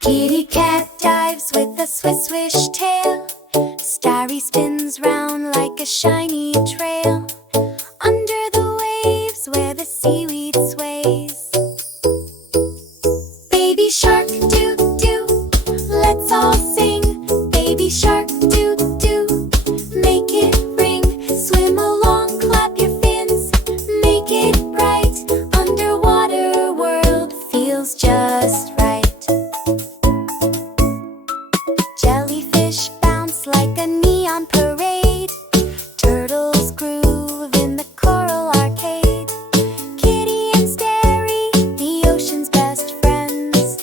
Kitty cat dives with a swish swish tail. Stary spins round like a shiny trail. Under the waves where the seaweed sways. Baby shark doo-doo, let's all sing. Baby shark doo-doo, make it ring. Swim along, clap your fins, make it bright. Underwater world feels just right. Jellyfish bounce like a neon parade. Turtles groove in the coral arcade. Kitty and Stary, the ocean's best friends.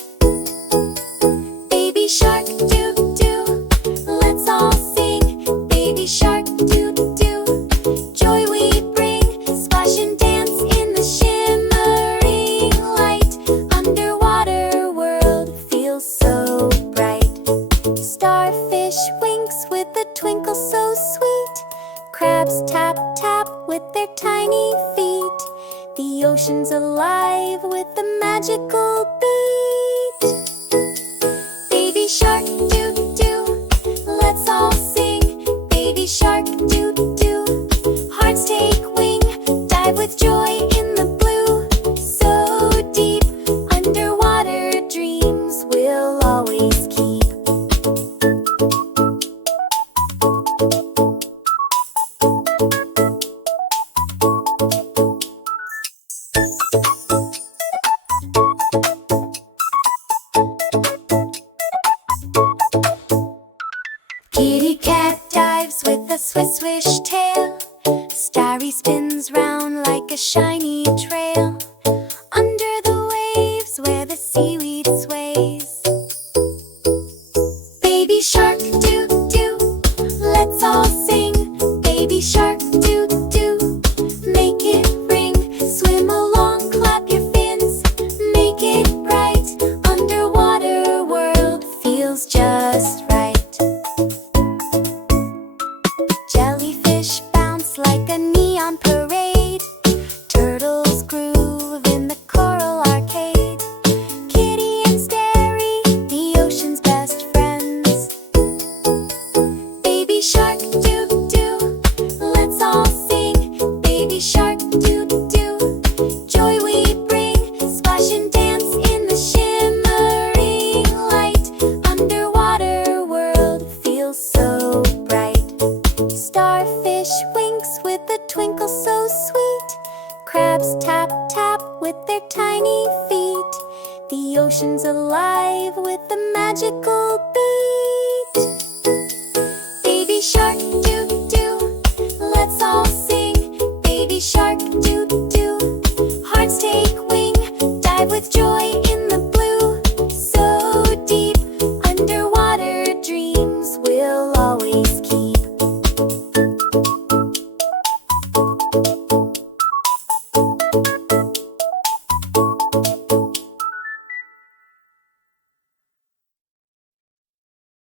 Baby shark doo-doo, let's all sing. Baby shark doo-doo, joy we bring. Splash and dance in the shimmering light. Underwater world feels so bright. Starfish winks with a twinkle so sweet. Crabs tap tap with their tiny feet. The ocean's alive with a magical beat. Baby shark doo-doo, let's all sing. Baby shark doo-doo, hearts take wing. Dive with joy in the blue, so deep. Underwater dreams we'll always keep. Kitty cat dives with a swish swish tail. Starry spins round like a shiny trail. Under the waves where the seaweed sways. Baby shark doo-doo, let's all sing. Baby shark doo-doo, make it ring. Swim along, clap your fins, make it bright. Underwater world feels just right. Jellyfish bounce like a neon parade. Turtles groove in the coral arcade. Kitty and Stary, the ocean's best friends. Baby shark doo-doo, let's all sing. Baby shark doo-doo, joy we bring. Splash and dance in the shimmering light. Underwater world feels so bright. Starfish winks with a twinkle so sweet. Crabs tap tap with their tiny feet. The ocean's alive with a magical beat.